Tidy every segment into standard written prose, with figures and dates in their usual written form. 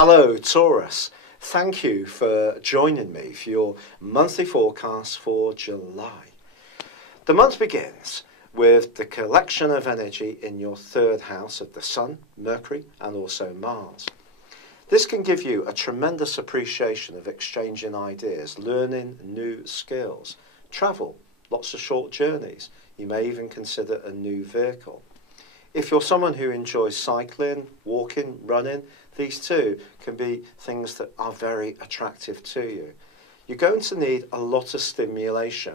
Hello Taurus, thank you for joining me for your monthly forecast for July. The month begins with the collection of energy in your third house of the Sun, Mercury and also Mars. This can give you a tremendous appreciation of exchanging ideas, learning new skills, travel, lots of short journeys. You may even consider a new vehicle. If you're someone who enjoys cycling, walking, running, these two can be things that are very attractive to you. You're going to need a lot of stimulation.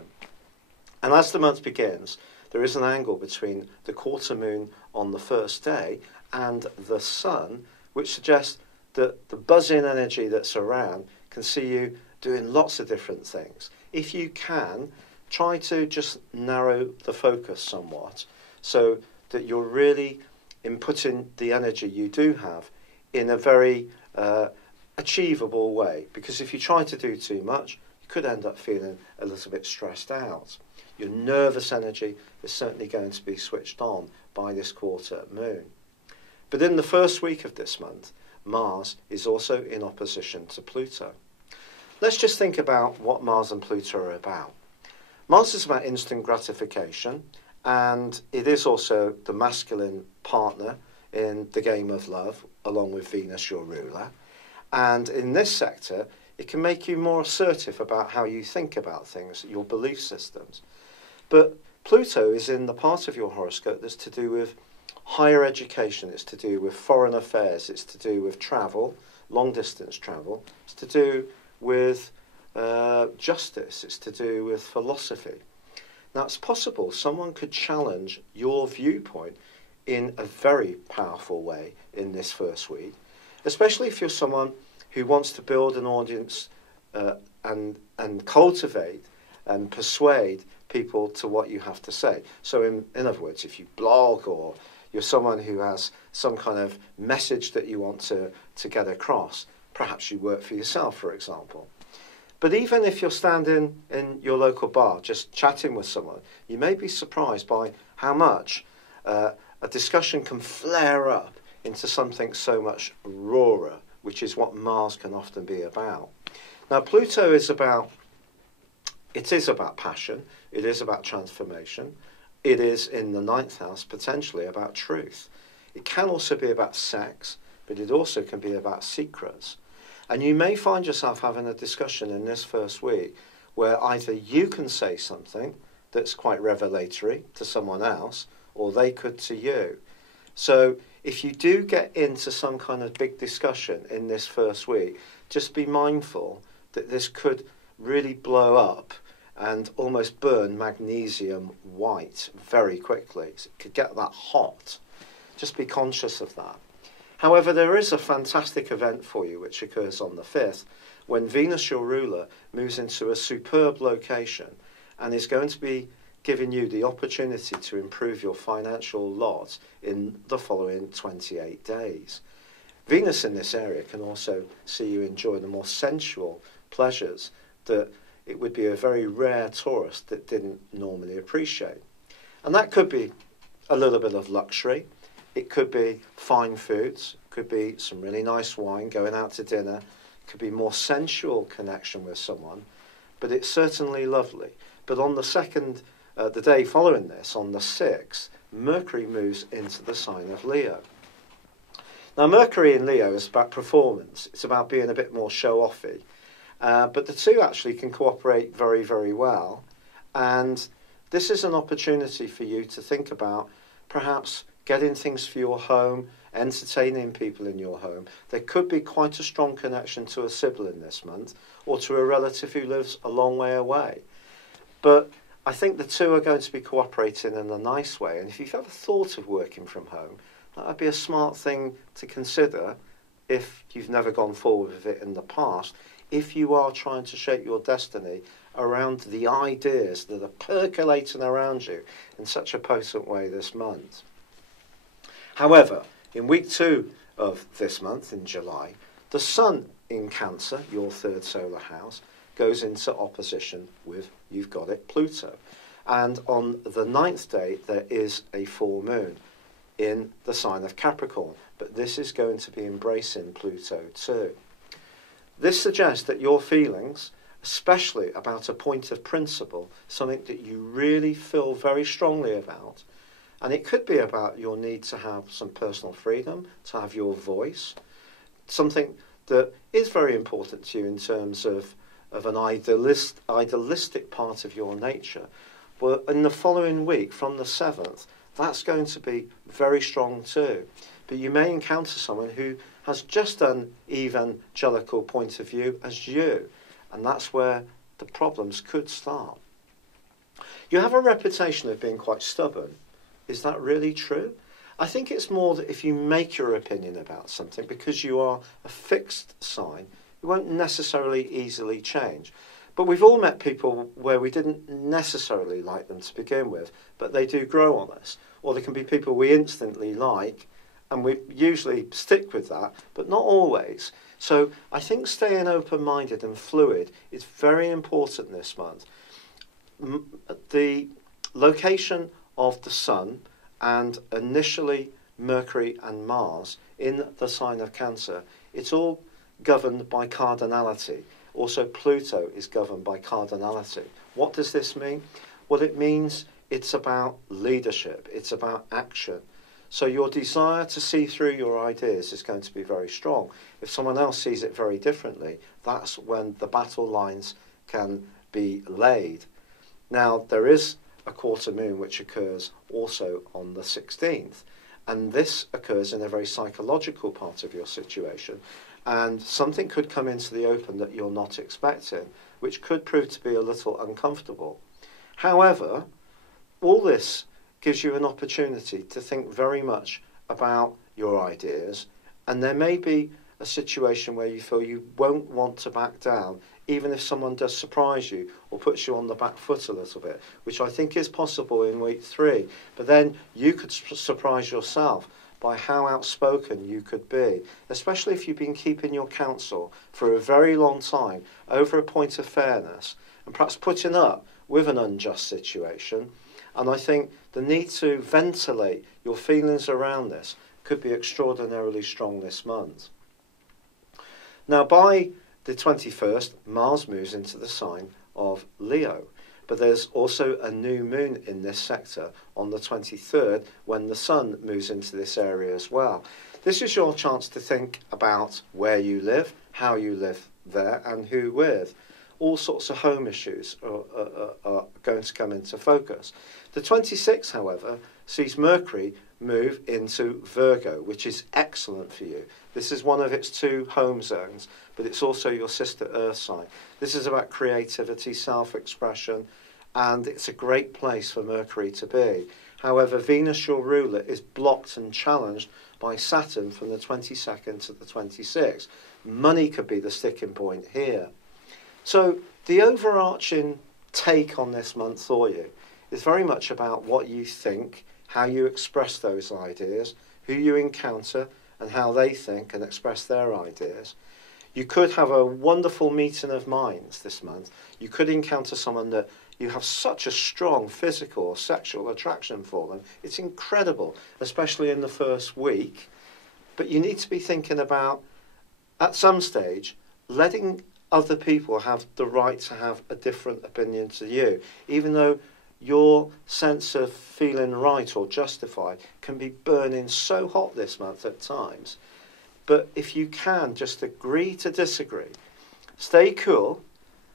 And as the month begins, there is an angle between the quarter moon on the first day and the Sun, which suggests that the buzzing energy that's around can see you doing lots of different things. If you can, try to just narrow the focus somewhat so that you're really inputting the energy you do have in a very achievable way. Because if you try to do too much, you could end up feeling a little bit stressed out. Your nervous energy is certainly going to be switched on by this quarter moon. But in the first week of this month, Mars is also in opposition to Pluto. Let's just think about what Mars and Pluto are about. Mars is about instant gratification, and it is also the masculine partner in the game of love, along with Venus, your ruler. And in this sector, it can make you more assertive about how you think about things, your belief systems. But Pluto is in the part of your horoscope that's to do with higher education, it's to do with foreign affairs, it's to do with travel, long distance travel, it's to do with justice, it's to do with philosophy. Now it's possible someone could challenge your viewpoint in a very powerful way in this first week, especially if you're someone who wants to build an audience and cultivate and persuade people to what you have to say. So in other words, if you blog or you're someone who has some kind of message that you want to get across, perhaps you work for yourself, for example. But even if you're standing in your local bar just chatting with someone, you may be surprised by how much a discussion can flare up into something so much rawer, which is what Mars can often be about. Now, Pluto is about passion, it is about transformation, it is in the ninth house potentially about truth. It can also be about sex, but it also can be about secrets. And you may find yourself having a discussion in this first week where either you can say something that's quite revelatory to someone else, or they could to you. So if you do get into some kind of big discussion in this first week, just be mindful that this could really blow up and almost burn magnesium white very quickly. So it could get that hot. Just be conscious of that. However, there is a fantastic event for you which occurs on the 5th when Venus, your ruler, moves into a superb location and is going to be giving you the opportunity to improve your financial lot in the following 28 days. Venus in this area can also see you enjoy the more sensual pleasures that it would be a very rare Taurus that didn't normally appreciate. And that could be a little bit of luxury. It could be fine foods, could be some really nice wine, going out to dinner, could be more sensual connection with someone, but it's certainly lovely. But on the second, the day following this, on the 6th, Mercury moves into the sign of Leo. Now Mercury in Leo is about performance, it's about being a bit more show-offy, but the two actually can cooperate very, very well, and this is an opportunity for you to think about perhaps getting things for your home, entertaining people in your home. There could be quite a strong connection to a sibling this month, or to a relative who lives a long way away. But I think the two are going to be cooperating in a nice way, and if you've ever thought of working from home, that would be a smart thing to consider if you've never gone forward with it in the past, if you are trying to shape your destiny around the ideas that are percolating around you in such a potent way this month. However, in week 2 of this month, in July, the Sun in Cancer, your third solar house, goes into opposition with, you've got it, Pluto. And on the 9th day, there is a full moon in the sign of Capricorn. but this is going to be embracing Pluto too. This suggests that your feelings, especially about a point of principle, something that you really feel very strongly about, and it could be about your need to have some personal freedom, to have your voice, something that is very important to you in terms of an idealistic part of your nature. Well, in the following week, from the 7th, that's going to be very strong too. But you may encounter someone who has just an evangelical point of view as you, and that's where the problems could start. You have a reputation of being quite stubborn. Is that really true? I think it's more that if you make your opinion about something, because you are a fixed sign, it won't necessarily easily change. But we've all met people where we didn't necessarily like them to begin with, but they do grow on us. Or there can be people we instantly like, and we usually stick with that, but not always. So I think staying open-minded and fluid is very important this month. The location of the Sun and initially Mercury and Mars in the sign of Cancer, it's all governed by cardinality. Also, Pluto is governed by cardinality. What does this mean? Well, it means it's about leadership. It's about action. So your desire to see through your ideas is going to be very strong. If someone else sees it very differently, that's when the battle lines can be laid. Now, there is a quarter moon which occurs also on the 16th. And this occurs in a very psychological part of your situation. And something could come into the open that you're not expecting, which could prove to be a little uncomfortable. However, all this gives you an opportunity to think very much about your ideas, and there may be a situation where you feel you won't want to back down, even if someone does surprise you or puts you on the back foot a little bit, which I think is possible in week 3. But then you could surprise yourself by how outspoken you could be, especially if you've been keeping your counsel for a very long time over a point of fairness and perhaps putting up with an unjust situation. And I think the need to ventilate your feelings around this could be extraordinarily strong this month. Now, by the 21st, Mars moves into the sign of Leo. But there's also a new moon in this sector on the 23rd when the Sun moves into this area as well. This is your chance to think about where you live, how you live there, and who with. All sorts of home issues are going to come into focus. The 26th, however, sees Mercury move into Virgo, which is excellent for you. This is one of its 2 home zones, but it's also your sister Earth sign. This is about creativity, self-expression, and it's a great place for Mercury to be. However, Venus, your ruler, is blocked and challenged by Saturn from the 22nd to the 26th. Money could be the sticking point here. So the overarching take on this month for you is very much about what you think, how you express those ideas, who you encounter, and how they think and express their ideas. You could have a wonderful meeting of minds this month. You could encounter someone that you have such a strong physical or sexual attraction for them. It's incredible, especially in the first week. But you need to be thinking about, at some stage, letting other people have the right to have a different opinion to you, even though your sense of feeling right or justified can be burning so hot this month at times. But if you can just agree to disagree, stay cool,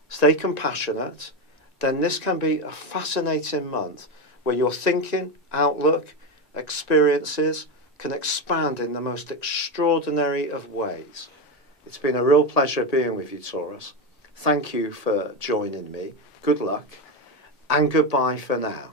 stay compassionate, then this can be a fascinating month where your thinking, outlook, experiences can expand in the most extraordinary of ways. It's been a real pleasure being with you, Taurus. Thank you for joining me. Good luck, and goodbye for now.